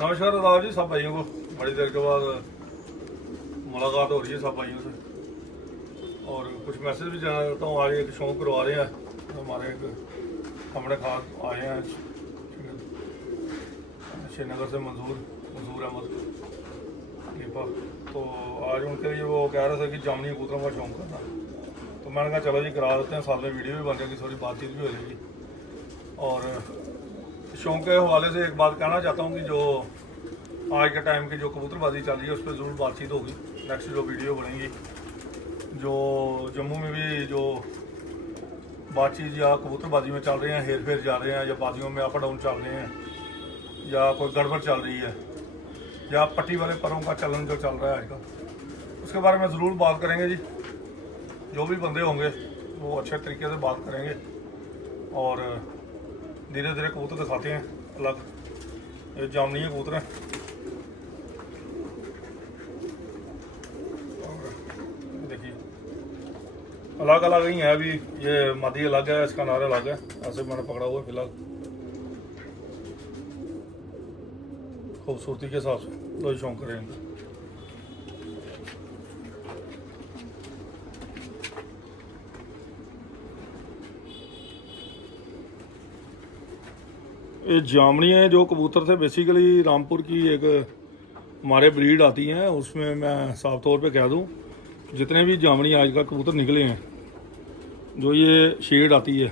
नमस्कार आदाब जी सब भाइयों को। बड़ी देर के बाद मुलाकात हो रही है सब भाइयों से और कुछ मैसेज भी जाना चाहता हूँ। आज एक शौक करवा रहे हैं हमारे एक हमने खास आए हैं श्रीनगर से मंजूर अहमद लीपा। तो आज उनके लिए वो कह रहे थे कि जामनी कबूतरों का शौक करना, तो मैंने कहा चलो जी करा देते हैं, साथ में वीडियो भी बन जाएगी, थोड़ी बातचीत भी हो जाएगी। और शौक के हवाले से एक बात कहना चाहता हूँ कि जो आज के टाइम की जो कबूतरबाजी चल रही है उस पर ज़रूर बातचीत होगी। नेक्स्ट जो वीडियो बनेगी, जो जम्मू में भी जो बातचीत या कबूतरबाजी में चल रहे हैं, हेर फेर जा रहे हैं, या बाजियों में अप डाउन चल रहे हैं, या कोई गड़बड़ चल रही है, या पट्टी वाले परों का चलन जो चल रहा है आजकल, उसके बारे में ज़रूर बात करेंगे जी। जो भी बंदे होंगे वो अच्छे तरीके से बात करेंगे और धीरे धीरे कबूतर दिखाते हैं अलग। ये जामनी कबूतर हैं, देखिए अलग अलग ही है। अभी ये मादी अलग है, इसका नारा अलग है, ऐसे मैंने पकड़ा हुआ है फिलहाल खूबसूरती के हिसाब से। तो शौक करें इनका। ये जामनी है जो कबूतर थे, बेसिकली रामपुर की एक हमारे ब्रीड आती हैं, उसमें मैं साफ तौर पे कह दूं जितने भी जामनी आज का कबूतर निकले हैं, जो ये शेड आती है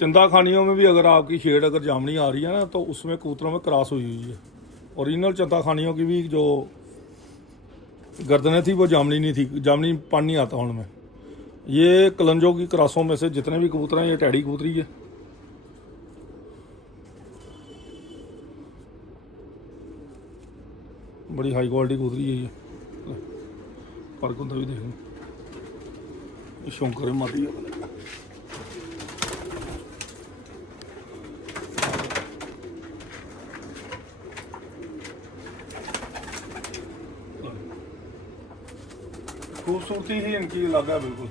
चंदा खानियों में भी, अगर आपकी शेड अगर जामनी आ रही है ना तो उसमें कबूतरों में क्रॉस हुई हुई है। ओरिजिनल चंदा खानियों की भी जो गर्दनें थी वो जामनी नहीं थी, जामनी पन नहीं आता उनमें। ये कलंजों की क्रॉसों में से जितने भी कबूतर हैं, ये टैडी कबूतरी है। बड़ी हाई क्वालिटी कबूतरी है ये, फर्क होता भी देखो। शौक करे माती है खूबसूरती ही इनकी अलग है बिल्कुल।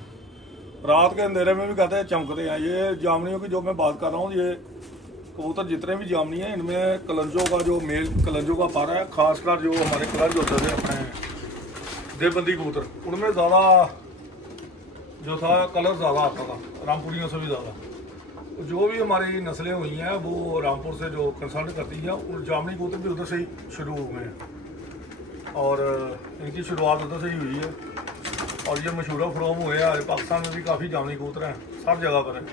रात के अंधेरे में भी कहते हैं चमकते हैं। ये जामनियों की जो मैं बात कर रहा हूँ, ये कबूतर जितने भी जामनी हैं इनमें कलंजों का जो मेल कलंजों का पारा है, खासकर जो हमारे कलंज होते थे अपने देवबंदी कबूतर, उनमें ज़्यादा जो था कलर ज़्यादा आता था, रामपुरियों से भी ज़्यादा। तो जो भी हमारी नस्लें हुई हैं वो रामपुर से जो कंसल्ट करती हैं, और जामनी कबूतर भी उधर से ही शुरू हुए हैं और इनकी शुरुआत उधर से ही हुई है। और ये मशहूर फरोम हुए हैं। आज पाकिस्तान में भी काफ़ी जामनी कबूतर हैं, सब जगह पर है,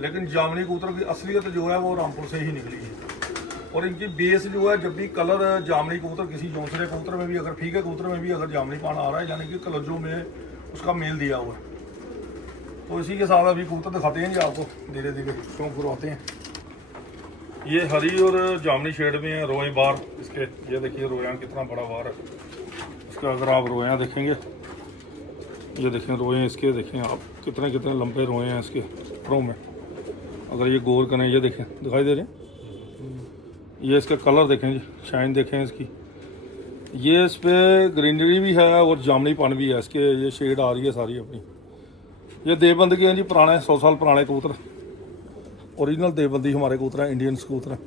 लेकिन जामनी कबूतर की असलियत जो है वो रामपुर से ही निकली है। और इनकी बेस जो है, जब भी कलर जामनी कबूतर किसी दूसरे कबूतर में भी, अगर फीके कबूतर में भी अगर जामनी पान आ रहा है, यानी कि कलजों में उसका मेल दिया हुआ है। तो इसी के साथ अभी कबूतर दिखाते हैं जी आपको, धीरे धीरे शौक करवाते हैं। ये हरी और जामनी शेड में है, रोए बार इसके, ये देखिए रोया कितना बड़ा बार है इसका। अगर आप रोया देखेंगे, ये देखें रोए इसके, देखें आप कितने कितने लंबे रोए हैं इसके परों में। अगर ये गौर करें, ये देखें दिखाई दे रहे हैं, ये इसका कलर देखें जी, शाइन देखें इसकी। ये इस पर ग्रीनरी भी है और जामनी पान भी है इसके, ये शेड आ रही है सारी अपनी। ये देवबंदी के हैं जी, पुराने 100 साल पुराने कबूतर, ओरिजिनल देवबंदी हमारे कबूतर हैं, इंडियन कबूतर हैं।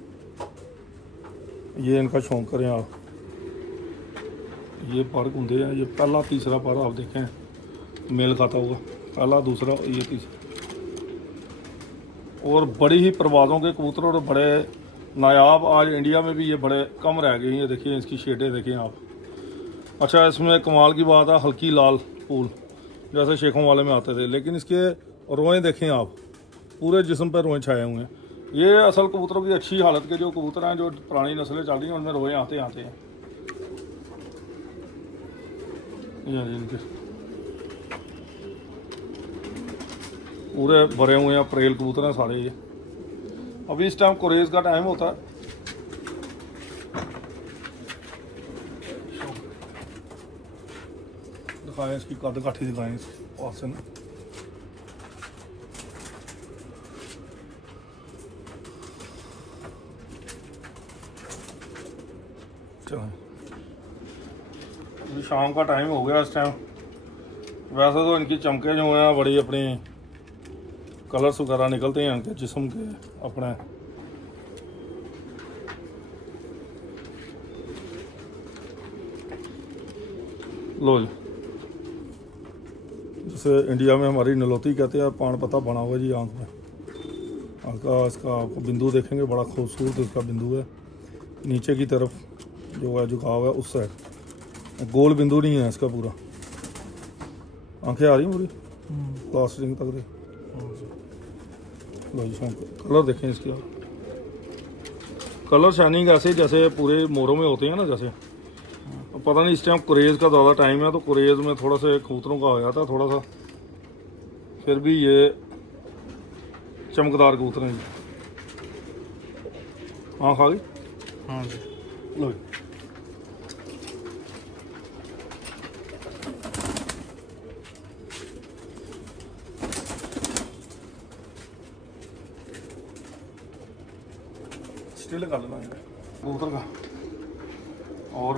ये इनका शौक करें आप। ये पर होंगे हैं, ये पहला तीसरा पर आप देखें मेल खाता हुआ, पहला दूसरा ये तीसरा। और बड़ी ही परवाज़ों के कबूतर और बड़े नायाब आज इंडिया में भी ये बड़े कम रह गए हैं। देखिए इसकी शेडें देखें आप। अच्छा, इसमें कमाल की बात है, हल्की लाल फूल जैसे शेखों वाले में आते थे, लेकिन इसके रोएं देखें आप, पूरे जिस्म पर रोएं छाए हुए हैं। ये असल कबूतरों की अच्छी हालत के जो कबूतर हैं, जो पुरानी नस्लें चल रही हैं, उनमें रोएं आते हैं। ये इनके पूरे भरे हुए हैं, परेल कबूतर हैं सारे ये। अभी इस टाइम कुरेज का टाइम होता है। दिखाएं इसकी कद काठी, दिखाएं इस पास से ना। चलो अभी शाम का टाइम हो गया इस टाइम। वैसे तो इनकी चमके जो हैं बड़ी अपनी कलर्स वगैरह निकलते हैं इनके जिस्म के अपने। लो जी, जैसे इंडिया में हमारी नलौती कहते हैं, पान पत्ता बना हुआ जी आँख में। आँख का इसका आपको बिंदु देखेंगे, बड़ा खूबसूरत इसका बिंदु है। नीचे की तरफ जो है झुकाव है उस साइड, गोल बिंदु नहीं है इसका पूरा। आंखें आ रही पूरी प्लास्टरिंग तक दे। लो जी, कलर देखें इसके, कलर शाइनिंग ऐसे जैसे पूरे मोरों में होते हैं ना, जैसे पता नहीं इस टाइम कुरेज का ज़्यादा टाइम है तो कुरेज में थोड़ा सा कबूतरों का हो जाता है थोड़ा सा, फिर भी ये चमकदार कबूतर हैं जी। आँख आ गई। हाँ जी। लो स्टिल कर लेना कबूतर का। और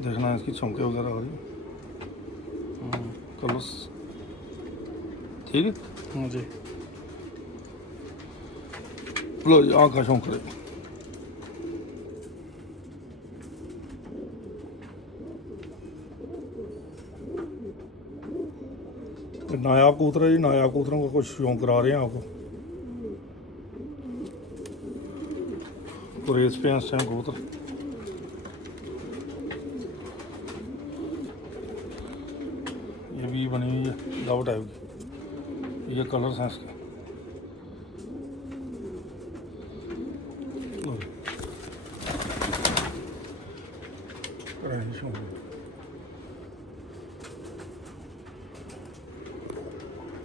देखना है इसकी चमके वगैरह आ रही कलर्स, ठीक है। हाँ जी। लो जी, आँख का शौक करे। नायाब कबूतर है जी, नायाब कबूतरों का कुछ शौक करा रहे हैं आपको। कुरेज पे हैं इस टाइम कबूतर। ये भी बनी हुई है लाव टाइप की, ये कलर्स हैं इसके।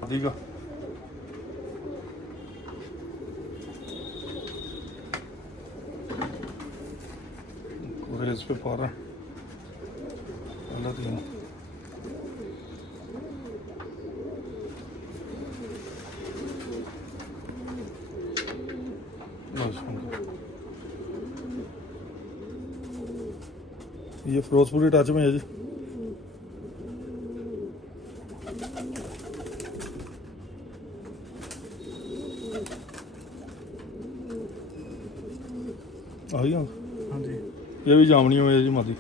आदि का कुरेज पे पा रहा है पहले तो ये फिरोजपुरी टच में है जी। आ गई। हाँ जी। ये भी जामनी में है जी मादी।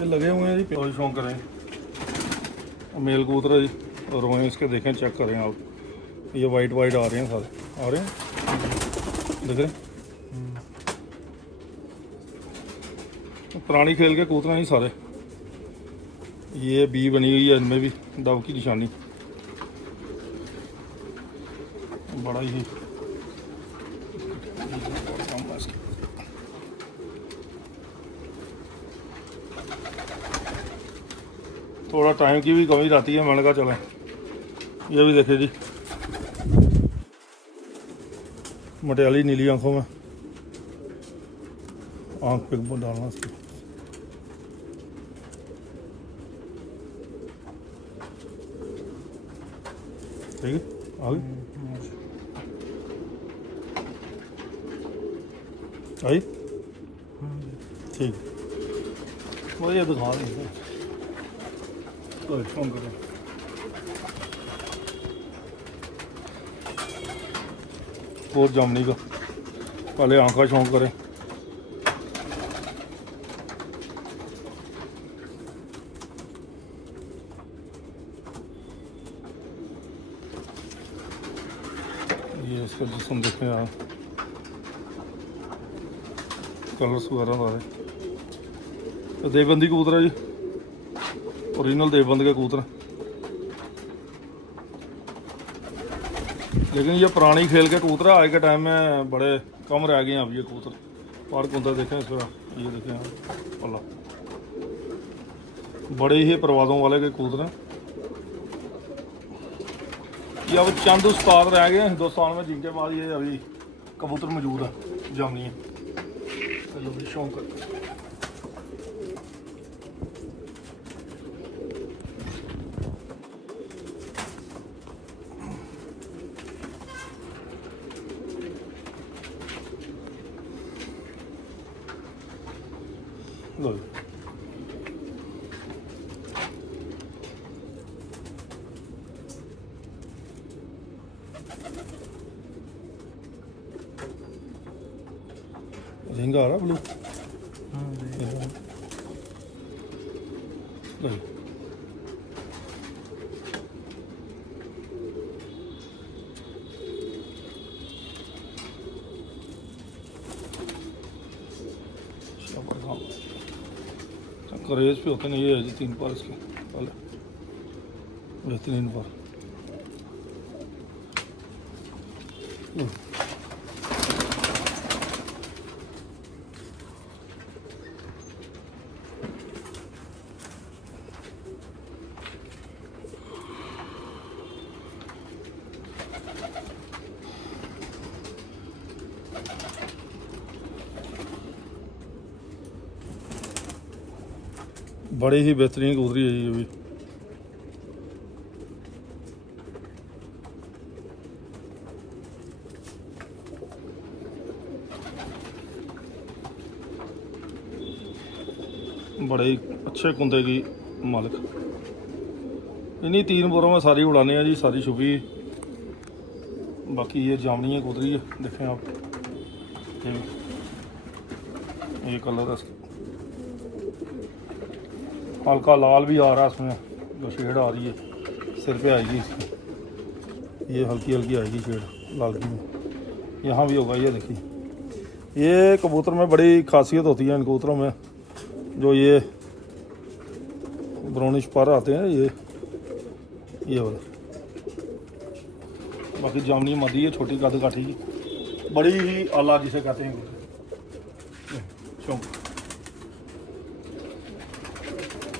ये लगे हुए हैं जी, प्योर शौक करें। मेल कबूतर है जी, और वहीं इसके देखें, चेक करें आप, ये वाइट वाइट आ रहे हैं, सारे आ रहे हैं, देख रहे हैं। पुरानी खेल के कबूतर हैं सारे। ये बी बनी हुई है, इनमें भी दब की निशानी, बड़ा ही थोड़ा टाइम की भी कमी रहती है, मैंने कहा चलें। ये भी देखे जी, मटियाली नीली आंखों में, आंख पे डालना इसकी। ठीक है, आ गई आई, ठीक। वो ये दिखा देंगे, फोन करें। और जामनी का पहले आँख का शौक करें। ये इसका जिसम देखें आप, कलर्स वगैरह आ रहे। तो देवबंदी कबूतर है जी, ओरिजिनल देवबंद के कबूतर। लेकिन ये पुरानी खेल के कबूतर है, आज के टाइम में बड़े कम रह गए हैं अब ये कबूतर। पार्क कुंतर देखें इसका, ये देखें आप अल्लाह, बड़े ही परवाज़ों वाले के कबूतर हैं। ये अब चंद उस्ताद रह गए हैं हिंदुस्तान में, जिनके बाद ये अभी कबूतर मौजूद है जामनी है। चलो शौक लो जी। रिंग आ रहा ब्लू। लो जी। करेज पे होते नहीं, ये है जी 3 पर इसके पहले बेहतरीन पर। बड़ी ही बेहतरीन कबूतरी है ये भी। बड़े ही अच्छे कुंदे की मालिक। इन्हीं 3 बोरों में सारी उड़ाने हैं जी, सारी छुपी। बाकी ये जामनी है कबूतरी है, देखें आप, ये कलर है इसका, हल्का लाल भी आ रहा है इसमें, जो शेड आ रही है सिर पे आएगी इसकी, ये हल्की हल्की आएगी शेड लाल की में। यहाँ भी होगा, ये देखिए। ये कबूतर में बड़ी खासियत होती है इन कबूतरों में, जो ये ब्राउनिश पर आते हैं, ये वाला। बाकी जामनी मादी है, छोटी कद काठी की, बड़ी ही आला जिसे कहते हैं शौक।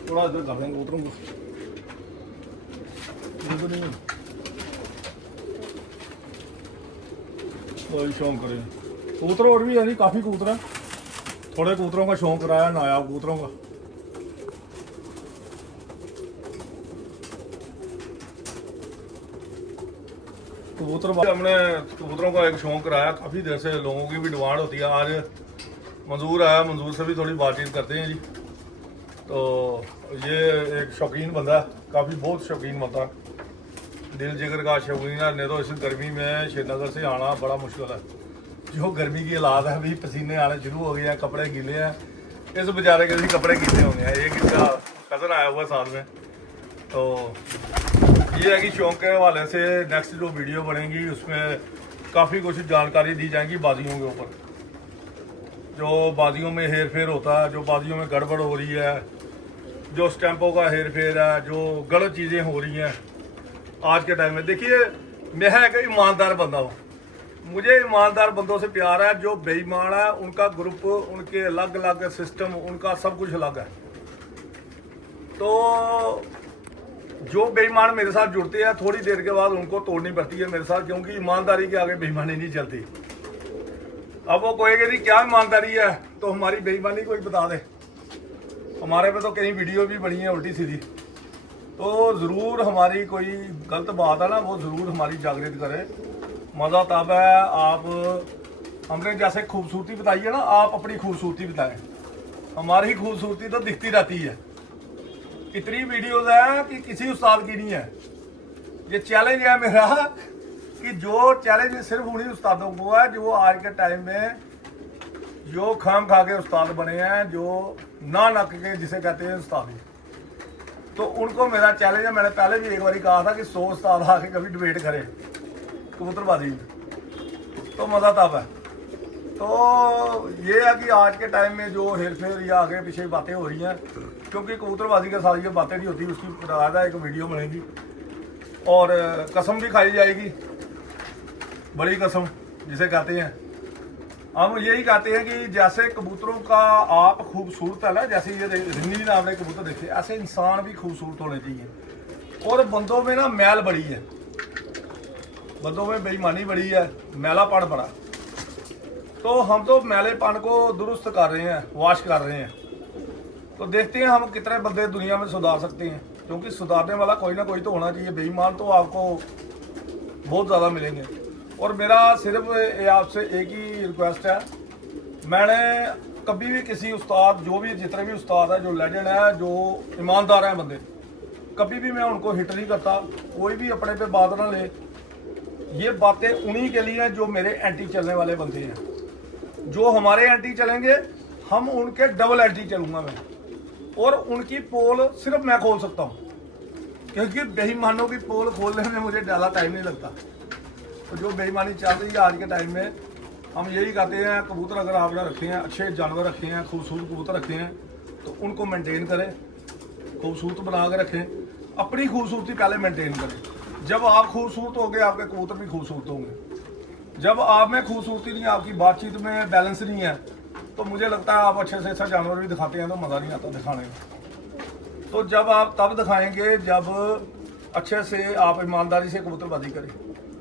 थोड़ा इधर कर रहे हैं कबूतरों को, तो नहीं कोई शौक करें कबूतर। और भी है नहीं, काफ़ी कबूतर है, थोड़े कबूतरों का शौक कराया, नायाब कबूतरों का। कबूतर हमने कबूतरों का एक शौक कराया, काफ़ी देर से लोगों की भी डिमांड होती है। आज मंजूर आया, मंजूर से भी थोड़ी बातचीत करते हैं जी। तो ये एक शौकीन बंदा, काफ़ी बहुत शौकीन बंदा, दिल जिगर का शौकीन है। नहीं तो इस गर्मी में श्रीनगर से आना बड़ा मुश्किल है, जो गर्मी की हालात है, अभी पसीने आने शुरू हो गए हैं, कपड़े गीले हैं। इस बेचारे के भी कपड़े गीले हो गए हैं। एक इसका कज़न आया हुआ साथ में। तो ये है कि शौक के हवाले से नेक्स्ट जो वीडियो बनेगी उसमें काफ़ी कुछ जानकारी दी जाएगी बाजियों के ऊपर, जो बाजियों में हेर फेर होता है, जो बाजियों में गड़बड़ हो रही है, जो स्टैंपों का हेर फेर है, जो गलत चीज़ें हो रही हैं आज के टाइम में। देखिए, मैं एक ईमानदार बंदा हूँ, मुझे ईमानदार बंदों से प्यार है। जो बेईमान है उनका ग्रुप, उनके अलग अलग सिस्टम, उनका सब कुछ अलग है। तो जो बेईमान मेरे साथ जुड़ते हैं, थोड़ी देर के बाद उनको तोड़नी पड़ती है मेरे साथ, क्योंकि ईमानदारी के आगे बेईमानी नहीं चलती। अब वो कहेंगे जी क्या ईमानदारी है, तो हमारी बेईमानी कोई बता दे। हमारे पे तो कई वीडियो भी बनी है उल्टी सीधी। तो ज़रूर हमारी कोई गलत बात है ना, वो ज़रूर हमारी जागृत करे। मज़ा तब है, आप हमने जैसे खूबसूरती बताई है ना, आप अपनी खूबसूरती बताएं। हमारी खूबसूरती तो दिखती रहती है, इतनी वीडियोस है कि किसी उस्ताद की नहीं है। ये चैलेंज है मेरा कि जो चैलेंज सिर्फ उन्हीं उस्तादों को है जो आज के टाइम में जो खाम खा के उस्ताद बने हैं, जो ना नक के जिसे कहते हैं उस्ताद, तो उनको मेरा चैलेंज है। मैंने पहले भी एक बार कहा था कि 100 उस्ताद आके कभी डिबेट करें कबूतरबाजी में, तो मज़ा तब है। तो ये है कि आज के टाइम में जो हेर फेर या आगे पीछे बातें हो रही हैं, क्योंकि कबूतरबाजी के साथ ये बातें नहीं होती, उसकी बकायदा एक वीडियो बनेगी और कसम भी खाई जाएगी, बड़ी कसम जिसे कहते हैं। हम यही कहते हैं कि जैसे कबूतरों का आप खूबसूरत है ना, जैसे ये रिन्नी नाम ने कबूतर देखे, ऐसे इंसान भी खूबसूरत होने चाहिए। और बंदों में ना मैल बड़ी है, बंदों में बेईमानी बड़ी है, मैलापन बड़ा। तो हम तो मैलेपन को दुरुस्त कर रहे हैं, वाश कर रहे हैं। तो देखते हैं हम कितने बंदे दुनिया में सुधार सकते हैं, क्योंकि सुधारने वाला कोई ना कोई तो होना चाहिए। बेईमान तो आपको बहुत ज़्यादा मिलेंगे। और मेरा सिर्फ आपसे एक ही रिक्वेस्ट है, मैंने कभी भी किसी उस्ताद, जो भी जितने भी उस्ताद है, जो लेजेंड है, जो ईमानदार हैं बंदे, कभी भी मैं उनको हिट नहीं करता। कोई भी अपने पे बात ना ले। ये बातें उन्हीं के लिए हैं जो मेरे एंटी चलने वाले बंदे हैं। जो हमारे एंटी चलेंगे, हम उनके डबल एंटी चलूंगा मैं, और उनकी पोल सिर्फ मैं खोल सकता हूँ, क्योंकि बेईमानों की पोल खोलने में मुझे ज़्यादा टाइम नहीं लगता। तो जो बेईमानी चल रही है आज के टाइम में, हम यही कहते हैं कबूतर अगर आपने रखे हैं, अच्छे जानवर रखे हैं, खूबसूरत कबूतर रखे हैं, तो उनको मेंटेन करें, खूबसूरत बना के रखें। अपनी खूबसूरती पहले मेंटेन करें। जब आप खूबसूरत होंगे, आपके कबूतर भी खूबसूरत होंगे। जब आप में खूबसूरती नहीं, आपकी बातचीत में बैलेंस नहीं है, तो मुझे लगता है आप अच्छे से अच्छा जानवर भी दिखाते हैं तो मज़ा नहीं आता दिखाने में। तो जब आप तब दिखाएंगे जब अच्छे से आप ईमानदारी से कबूतरबाजी करें।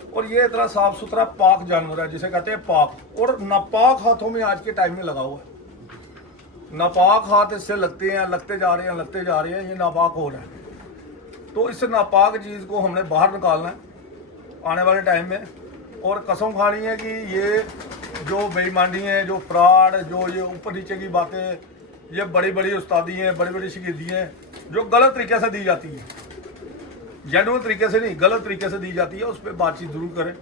और ये इतना साफ सुथरा पाक जानवर है जिसे कहते हैं पाक, और नापाक हाथों में आज के टाइम में लगा हुआ है। नापाक हाथ इससे लगते हैं, लगते जा रहे हैं, लगते जा रहे हैं, ये नापाक हो रहा है। तो इस नापाक चीज़ को हमने बाहर निकालना है आने वाले टाइम में, और कसम खानी है कि ये जो बेईमानी है, जो फ्रॉड, जो ये ऊपर नीचे की बातें, ये बड़ी बड़ी उस्तादी हैं, बड़ी बड़ी शिगिर्दी हैं, जो गलत तरीके से दी जाती है, जेन्युइन तरीके से नहीं, गलत तरीके से दी जाती है, उस पर बातचीत जरूर करें।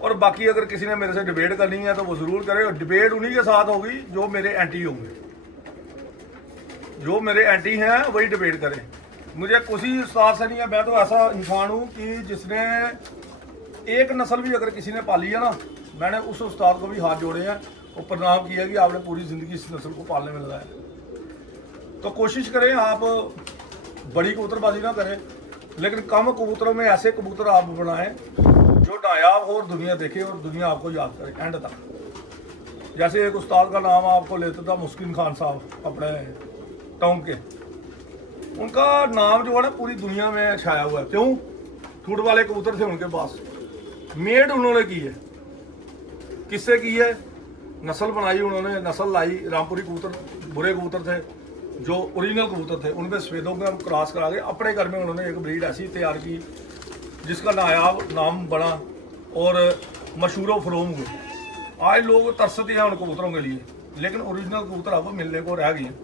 और बाकी अगर किसी ने मेरे से डिबेट करनी है तो वो ज़रूर करे, और डिबेट उन्हीं के साथ होगी जो मेरे एंटी होंगे। जो मेरे एंटी हैं वही डिबेट करें। मुझे किसी उस्ताद से नहीं है। मैं तो ऐसा इंसान हूँ कि जिसने एक नस्ल भी अगर किसी ने पाली है ना, मैंने उस उस्ताद को भी हाथ जोड़े हैं और प्रणाम किया कि आपने पूरी ज़िंदगी इस नस्ल को पालने में लगाया। तो कोशिश करें आप बड़ी कबूतरबाजी ना करें, लेकिन कम कबूतरों में ऐसे कबूतर आप बनाएं जो नायाब हो और दुनिया देखे और दुनिया आपको याद करे एंड तक। जैसे एक उस्ताद का नाम आपको लेता था मुस्किन खान साहब, अपने टोंक के। उनका नाम जो है ना पूरी दुनिया में छाया हुआ है। क्यों? फूड वाले कबूतर थे उनके पास, मेड उन्होंने की है। किससे की है? नस्ल बनाई उन्होंने, नस्ल लाई। रामपुरी कबूतर बुरे कबूतर थे, जो ओरिजिनल कबूतर थे, उनमें सफेदों का क्रॉस करा के अपने घर में उन्होंने एक ब्रीड ऐसी तैयार की जिसका नायाब नाम बना और मशहूर फरोम हुए। आज लोग तरसते हैं उन कबूतरों के लिए, लेकिन ओरिजिनल कबूतर अब मिलने को रह गए हैं।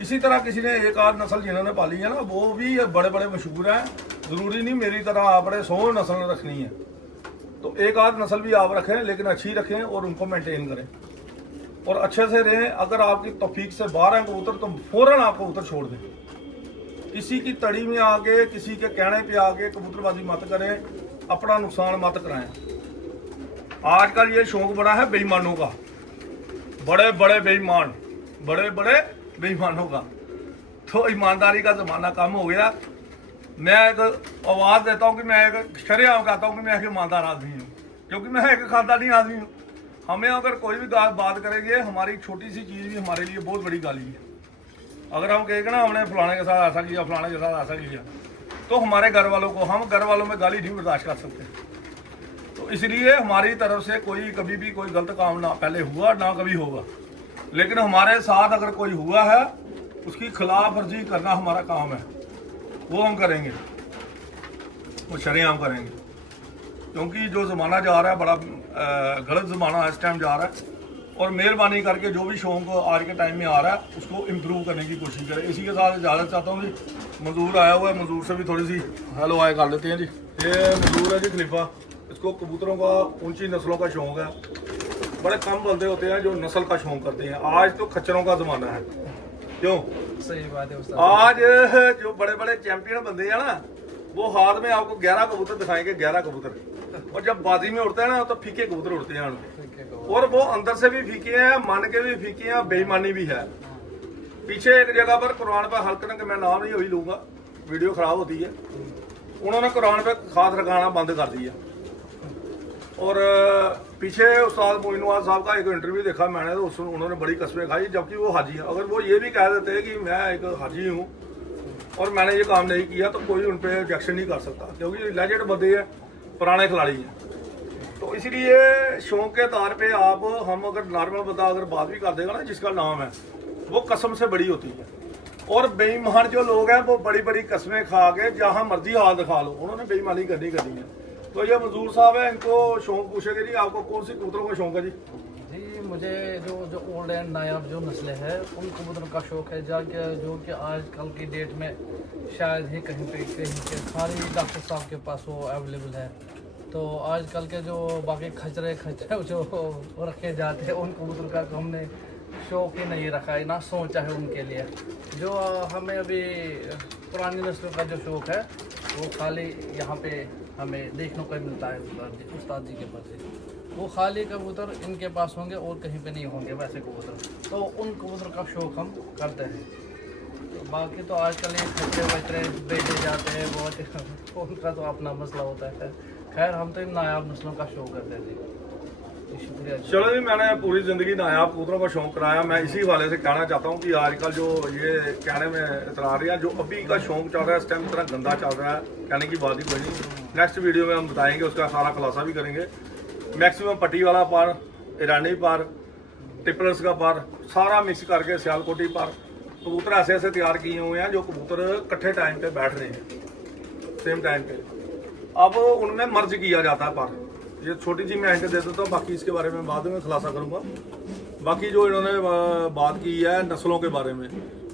इसी तरह किसी ने एक आध नस्ल जिन्होंने पाली है ना, वो भी बड़े बड़े मशहूर हैं। ज़रूरी नहीं मेरी तरह आपने 100 नस्ल रखनी है। तो एक आध नस्ल भी आप रखें, लेकिन अच्छी रखें और उनको मेंटेन करें और अच्छे से रहें। अगर आपकी तौफीक से बाहर हैं कबूतर तो फौरन आप कबूतर छोड़ दें। किसी की तड़ी में आके, किसी के कहने पे आके कबूतरबाजी मत करें, अपना नुकसान मत कराएं। आजकल ये शौक बड़ा है बेईमानों का, बड़े बड़े बेईमान, बड़े बड़े बेईमानों का। तो ईमानदारी का ज़माना कम हो गया। मैं एक आवाज़ देता हूँ कि मैं एक शरेआम कहता हूँ कि मैं एक ईमानदार आदमी हूँ, क्योंकि मैं एक खानदानी आदमी हूँ। हमें अगर कोई भी बात करेंगे, हमारी छोटी सी चीज़ भी हमारे लिए बहुत बड़ी गाली है। अगर हम कहेंगे ना हमने फलाने के साथ ऐसा किया, फलाने के साथ ऐसा किया, तो हमारे घर वालों को, हम घर वालों में गाली नहीं बर्दाश्त कर सकते। तो इसलिए हमारी तरफ से कोई कभी भी कोई गलत काम ना पहले हुआ ना कभी होगा, लेकिन हमारे साथ अगर कोई हुआ है उसकी खिलाफ वर्जी करना हमारा काम है, वो हम करेंगे, वो शरेआम करेंगे। क्योंकि जो ज़माना जा रहा है बड़ा गलत ज़माना इस टाइम जा रहा है। और मेहरबानी करके जो भी शौक आज के टाइम में आ रहा है उसको इम्प्रूव करने की कोशिश करें। इसी के साथ इजाज़त चाहता हूँ जी। मजदूर आया हुआ है, मजदूर से भी थोड़ी सी हेलो हाय कर लेते हैं जी। ये मजदूर है जी खलीफा, इसको कबूतरों का ऊंची नस्लों का शौक है। बड़े कम बंदे होते हैं जो नस्ल का शौक करते हैं। आज तो खच्चरों का ज़माना है। क्यों? सही बात है। आज जो बड़े बड़े चैंपियन बंदे हैं ना, वो हाथ में आपको 11 कबूतर दिखाएंगे, 11 कबूतर, और जब बाजी में उड़ते हैं ना तो फीके कबूतर उड़ते हैं उनके, और वो अंदर से भी फीके हैं, मन के भी फीके हैं, बेईमानी भी है। पीछे एक जगह पर कुरान पर हल्के के मैं नाम नहीं वही लूंगा, वीडियो खराब होती है, उन्होंने कुरान पे खास लगाना बंद कर दिया। और पीछे उस्ताद मोइनुद्दीन साहब का एक इंटरव्यू देखा मैंने, तो उन्होंने बड़ी कस्में खाई, जबकि वो हाजी है। अगर वो ये भी कह देते हैं कि मैं एक हाजी हूँ और मैंने ये काम नहीं किया, तो कोई उन पर ऑब्जेक्शन नहीं कर सकता, क्योंकि लेजेंड बंदे हैं, पुराने खिलाड़ी हैं। तो इसलिए शौक के तौर पे आप, हम अगर नॉर्मल बंदा अगर बात भी कर देगा ना, जिसका नाम है, वो कसम से बड़ी होती है। और बेईमान जो लोग हैं वो बड़ी बड़ी कस्में खा के जहाँ मर्जी हाथ दिखा लो, उन्होंने बेईमानी करनी है। तो ये मजदूर साहब है, इनको शौक पूछेंगे जी आपको कौन सी कबूतरों का शौक है जी? जी मुझे जो ओल्ड एंड नायाब जो नस्लें हैं उन कबूतरों का शौक़ है, जो कि आजकल की डेट में शायद ही कहीं पे खाली डॉक्टर साहब के पास वो अवेलेबल है। तो आजकल के जो बाकी खचरे जो रखे जाते हैं उन कबूतरों का हमने शौक़ ही नहीं रखा है, ना सोचा है उनके लिए। जो हमें अभी पुरानी नस्लों का जो शौक़ है वो खाली यहाँ पे हमें देखने को मिलता है उस्ताद जी के पास से। वो खाली कबूतर इनके पास होंगे और कहीं पे नहीं होंगे वैसे कबूतर, तो उन कबूतर का शौक़ हम करते हैं। तो बाकी तो आजकल ये खतरे वतरे बेचे जाते हैं बहुत, उनका तो अपना मसला होता है। खैर हम तो इन नायाब नस्लों का शौक़ करते थे। शुक्रिया। चलो जी, मैंने पूरी ज़िंदगी नायाब कबूतरों का शौक़ कराया। मैं इसी वाले से कहना चाहता हूँ कि आजकल जो ये कहने में इतरा रही है, जो अभी का शौक़ चल रहा है इस टाइम इतना गंदा चल रहा है, कहने की बात ही कोई नहीं। नेक्स्ट वीडियो में हम बताएंगे, उसका सारा खुलासा भी करेंगे। मैक्सिमम पट्टी वाला पर, ईरानी पर, टिपरस का पर, सारा मिक्स करके सियालकोटी पर कबूतर ऐसे ऐसे तैयार किए हुए हैं जो कबूतर इकट्ठे टाइम पे बैठ रहे हैं सेम टाइम पे। अब उनमें मर्ज किया जाता है पर। ये छोटी सी मैं हिंट दे देता हूँ, बाकी इसके बारे में बाद में खुलासा करूँगा। बाकी जो इन्होंने बात की है नस्लों के बारे में,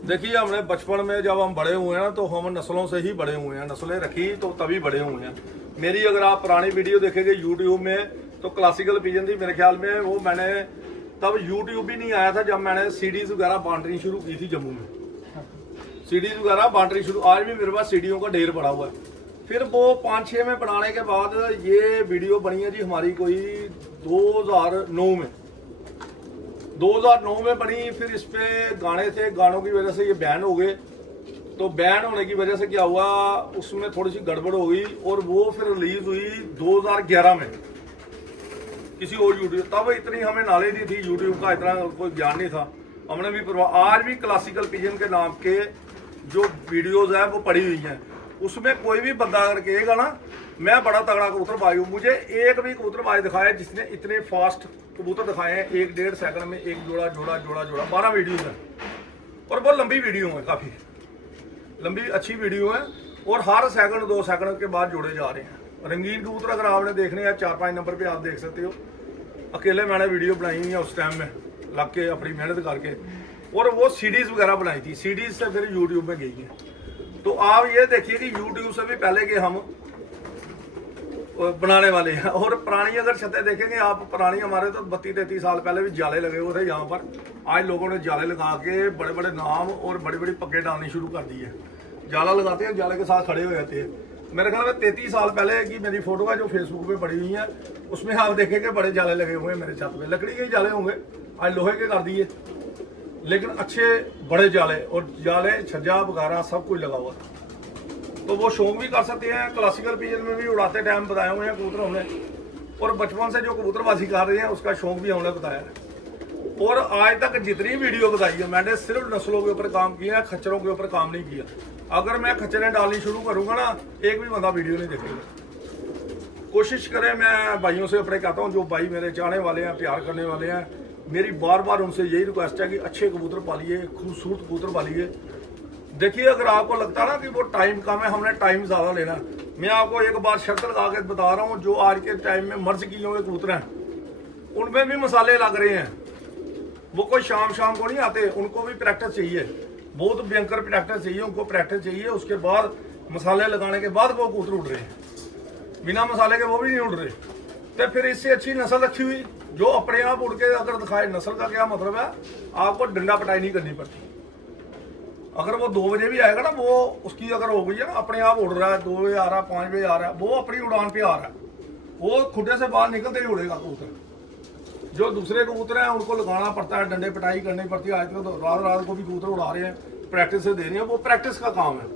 देखिए हमने बचपन में जब हम बड़े हुए हैं तो हम नस्लों से ही बड़े हुए हैं, नस्लें रखी तो तभी बड़े हुए हैं। मेरी अगर आप पुरानी वीडियो देखेंगे यूट्यूब में तो क्लासिकल पिजन थी मेरे ख्याल में, वो मैंने तब यूट्यूब भी नहीं आया था जब मैंने सीडीज वगैरह बांटनी शुरू की थी जम्मू में। सीडीज वगैरह बांटनी शुरू, आज भी मेरे पास सीडीओ का ढेर पड़ा हुआ है। फिर वो 5-6 में बनाने के बाद ये वीडियो बनी है जी हमारी कोई 2009 में 2009 में बनी। फिर इस पे गाने थे, गानों की वजह से ये बैन हो गए। तो बैन होने की वजह से क्या हुआ, उसमें थोड़ी सी गड़बड़ हो गई और वो फिर रिलीज हुई 2011 में किसी और यूट्यूब। तब इतनी हमें नॉलेज नहीं थी यूट्यूब का, इतना कोई ज्ञान नहीं था। हमने भी आज भी क्लासिकल पिजन के नाम के जो वीडियोज है वो पड़ी हुई हैं। उसमें कोई भी बंदा अगर कहेगा ना मैं बड़ा तगड़ा कबूतरबाज हूँ, मुझे एक भी कबूतरबाज दिखाया जिसने इतने फास्ट कबूतर दिखाए हैं 1-1.5 सेकंड में, एक जोड़ा 12 वीडियोज हैं। और बहुत लंबी वीडियो है, काफ़ी लंबी अच्छी वीडियो है और हर सेकंड 2 सेकंड के बाद जोड़े जा रहे हैं। रंगीन कबूतर अगर आपने देखने हैं 4-5 नंबर पे आप देख सकते हो। अकेले मैंने वीडियो बनाई हुई है उस टाइम में लग के अपनी मेहनत करके, और वो सीडीज वगैरह बनाई थी, सीडीज से फिर यूट्यूब में गई है। तो आप ये देखिए कि यूट्यूब से भी पहले के हम बनाने वाले हैं। और पुरानी अगर छतें देखेंगे आप, पुरानी हमारे तो 32-33 साल पहले भी जाले लगे हुए थे यहाँ पर। आज लोगों ने जाले लगा के बड़े बड़े नाम और बड़ी बड़ी पक्के डालनी शुरू कर दी है। जाला लगाते हैं, जाले के साथ खड़े हो जाते हैं। मेरे ख्याल में 33 साल पहले की मेरी फोटो है जो फेसबुक पे पड़ी हुई है, उसमें आप देखेंगे बड़े जाले लगे हुए हैं मेरे छत पे। लकड़ी के ही जाले होंगे, आज लोहे के कर दिए, लेकिन अच्छे बड़े जाले और जाले छज्जा वगैरह सब कुछ लगा हुआ था। तो वो शौक भी कर सकते हैं। क्लासिकल पिजन में भी उड़ाते टाइम बताए हुए हैं कबूतर हमने, और बचपन से जो कबूतरबाजी कर रहे हैं उसका शौक भी हमने बताया है। और आज तक जितनी वीडियो बताई है मैंने सिर्फ नस्लों के ऊपर काम किया है, खच्चरों के ऊपर काम नहीं किया। अगर मैं खच्चरें डालनी शुरू करूंगा ना, एक भी बंदा वीडियो नहीं देखेगा। कोशिश करें, मैं भाइयों से अपने कहता हूँ जो भाई मेरे चाहने वाले हैं, प्यार करने वाले हैं, मेरी बार बार उनसे यही रिक्वेस्ट है कि अच्छे कबूतर पालिए, खूबसूरत कबूतर पालिए। देखिए अगर आपको लगता है ना कि वो टाइम कम है, हमने टाइम ज़्यादा लेना, मैं आपको एक बार शर्त लगा के बता रहा हूँ, जो आज के टाइम में मर्ज किए हुए कबूतर हैं उनमें भी मसाले लग रहे हैं। वो कोई शाम को नहीं आते, उनको भी प्रैक्टिस चाहिए, बहुत भयंकर प्रैक्टिस चाहिए, उनको प्रैक्टिस चाहिए। उसके बाद मसाले लगाने के बाद वो कबूतर उड़ रहे हैं, बिना मसाले के वो भी नहीं उड़ रहे। तो फिर इससे अच्छी नस्ल रखी हुई जो अपने आप उड़ के अगर दिखाए। नस्ल का क्या मतलब है, आपको डंडा पटाई नहीं करनी पड़ती। अगर वो 2 बजे भी आएगा ना, वो उसकी अगर हो गई है ना, अपने आप उड़ रहा है, 2 बजे आ रहा है, 5 बजे आ रहा है, वो अपनी उड़ान पे आ रहा है, वो खुडे से बाहर निकलते ही उड़ेगा कबूतर। जो दूसरे कबूतर हैं उनको लगाना पड़ता है, डंडे पटाई करनी पड़ती है। आज तो रात को भी कबूतर उड़ा रहे हैं, प्रैक्टिस से दे रहे हैं, वो प्रैक्टिस का काम है।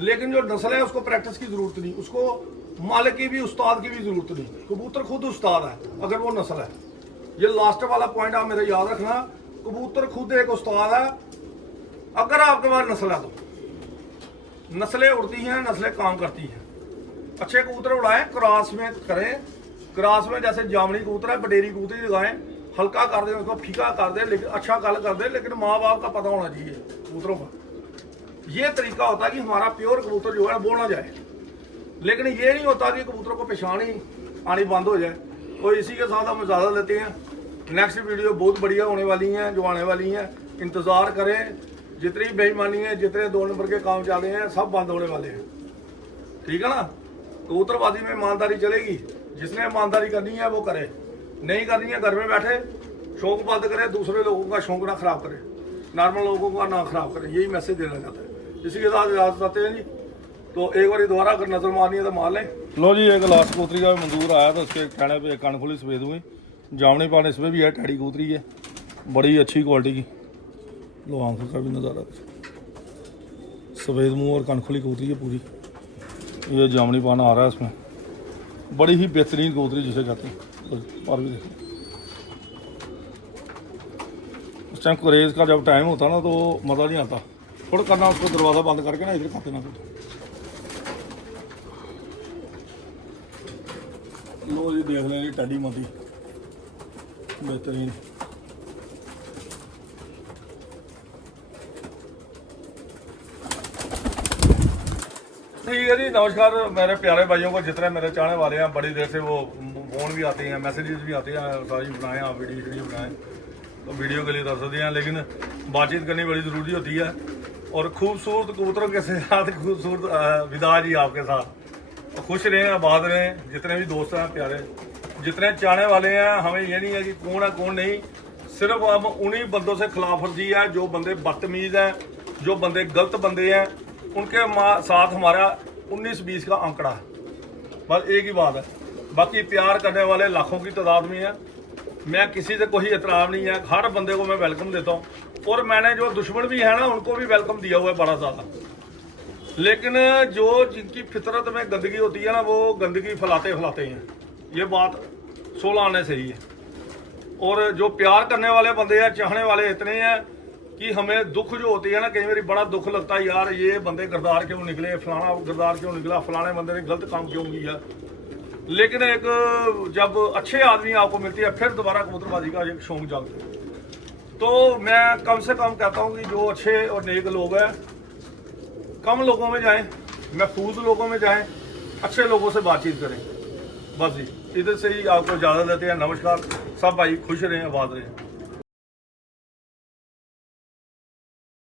लेकिन जो नस्ल है उसको प्रैक्टिस की जरूरत नहीं, उसको मालिक की भी, उस्ताद की भी जरूरत नहीं। कबूतर खुद उस्ताद है अगर वो नस्ल है। ये लास्ट वाला पॉइंट आप मेरा याद रखना, कबूतर खुद एक उस्ताद है अगर आपके पास नस्ल है तो। नस्लें उड़ती हैं, नस्लें काम करती हैं। अच्छे कबूतर उड़ाएं, क्रॉस में करें। क्रॉस में जैसे जामनी कबूतर है, बटेरी कबूतरी लगाएं, हल्का कर दें उसको, फीका कर दें, लेकिन अच्छा कल कर दें, लेकिन माँ बाप का पता होना चाहिए कबूतरों का। ये तरीका होता है कि हमारा प्योर कबूतर जो है बोलना जाए। लेकिन ये नहीं होता कि कबूतरों को पेशानी आनी बंद हो जाए। तो इसी के साथ हम इजाज़त लेते हैं। नेक्स्ट वीडियो बहुत बढ़िया होने वाली हैं, जो आने वाली हैं, इंतज़ार करें। जितनी बेईमानी है, जितने 2 नंबर के काम चल रहे हैं, सब बंद होने वाले हैं। ठीक है ना। कबूतरबाजी में ईमानदारी चलेगी। जिसने ईमानदारी करनी है वो करे, नहीं करनी है घर में बैठे शौक बंद करे, दूसरे लोगों का शौक ना खराब करे, नॉर्मल लोगों का ना खराब करे। यही मैसेज देना चाहता है। इसी के साथ इजाजत चाहते हैं जी। तो एक बार दोबारा अगर नजर मारनी है तो मार लें। लो जी, एक लास्ट कबूतरी का मंजूर आया तो उसके कहने पे कानफुली सफेद हुई, जामनी पान इसमें भी है, टैडी कबूतरी है, बड़ी अच्छी क्वालिटी की। लो आंखों का भी नज़ारा, सफ़ेद मुंह और कानखुली कबूतरी है पूरी। ये जामनी पान आ रहा है इसमें, बड़ी ही बेहतरीन कबूतरी जिसे कहते हैं। और भी देखिए उस टाइम कुरेज का जब टाइम होता ना तो मज़ा नहीं आता। थोड़ा करना उसको दरवाज़ा बंद करके ना इधर खाते ना कुछ। लो जी देख लें जी, टैडी मती बेहतरीन। ठीक है जी, नमस्कार मेरे प्यारे भाइयों को, जितने मेरे चाहने वाले हैं। बड़ी देर से वो फ़ोन भी आते हैं, मैसेजेस भी आते हैं, सारी बनाएं आप वीडियो बनाएं, तो वीडियो के लिए तरसते हैं। लेकिन बातचीत करनी बड़ी ज़रूरी होती है। और खूबसूरत कबूतरों के साथ खूबसूरत विदा जी आपके साथ। तो खुश रहें, आबाद रहें। जितने भी दोस्त हैं प्यारे, जितने चाहने वाले हैं, हमें ये नहीं है कि कौन है कौन नहीं। सिर्फ हम उन्हीं बंदों से खिलाफ वर्जी है जो बंदे बदतमीज़ हैं, जो बंदे गलत बंदे हैं, उनके साथ हमारा 19-20 का आंकड़ा है। बस एक ही बात है। बाकी प्यार करने वाले लाखों की तादाद में है। मैं किसी से कोई एतराम नहीं है, हर बंदे को मैं वेलकम देता हूँ। और मैंने जो दुश्मन भी है ना, उनको भी वेलकम दिया हुआ है बड़ा ज़्यादा। लेकिन जो जिनकी फितरत में गंदगी होती है ना, वो गंदगी फैलाते हैं। ये बात 16 आने से ही है। और जो प्यार करने वाले बंदे हैं, चाहने वाले इतने हैं कि हमें दुख जो होती है ना, कई बार बड़ा दुख लगता है, यार ये बंदे गरदार क्यों निकले, फलाना गरदार क्यों निकला, फलाने बंदे ने गलत काम क्यों किया। लेकिन एक जब अच्छे आदमी आपको मिलती है, फिर दोबारा कबूतरबाजी का एक शौक जागता है। तो मैं कम से कम कहता हूँ कि जो अच्छे और नेक लोग हैं, कम लोगों में जाएं, महफूज लोगों में जाएं, अच्छे लोगों से बातचीत करें। बस जी, इधर से ही आपको इजाज़त देते हैं। नमस्कार, सब भाई खुश रहें, आबाद रहें।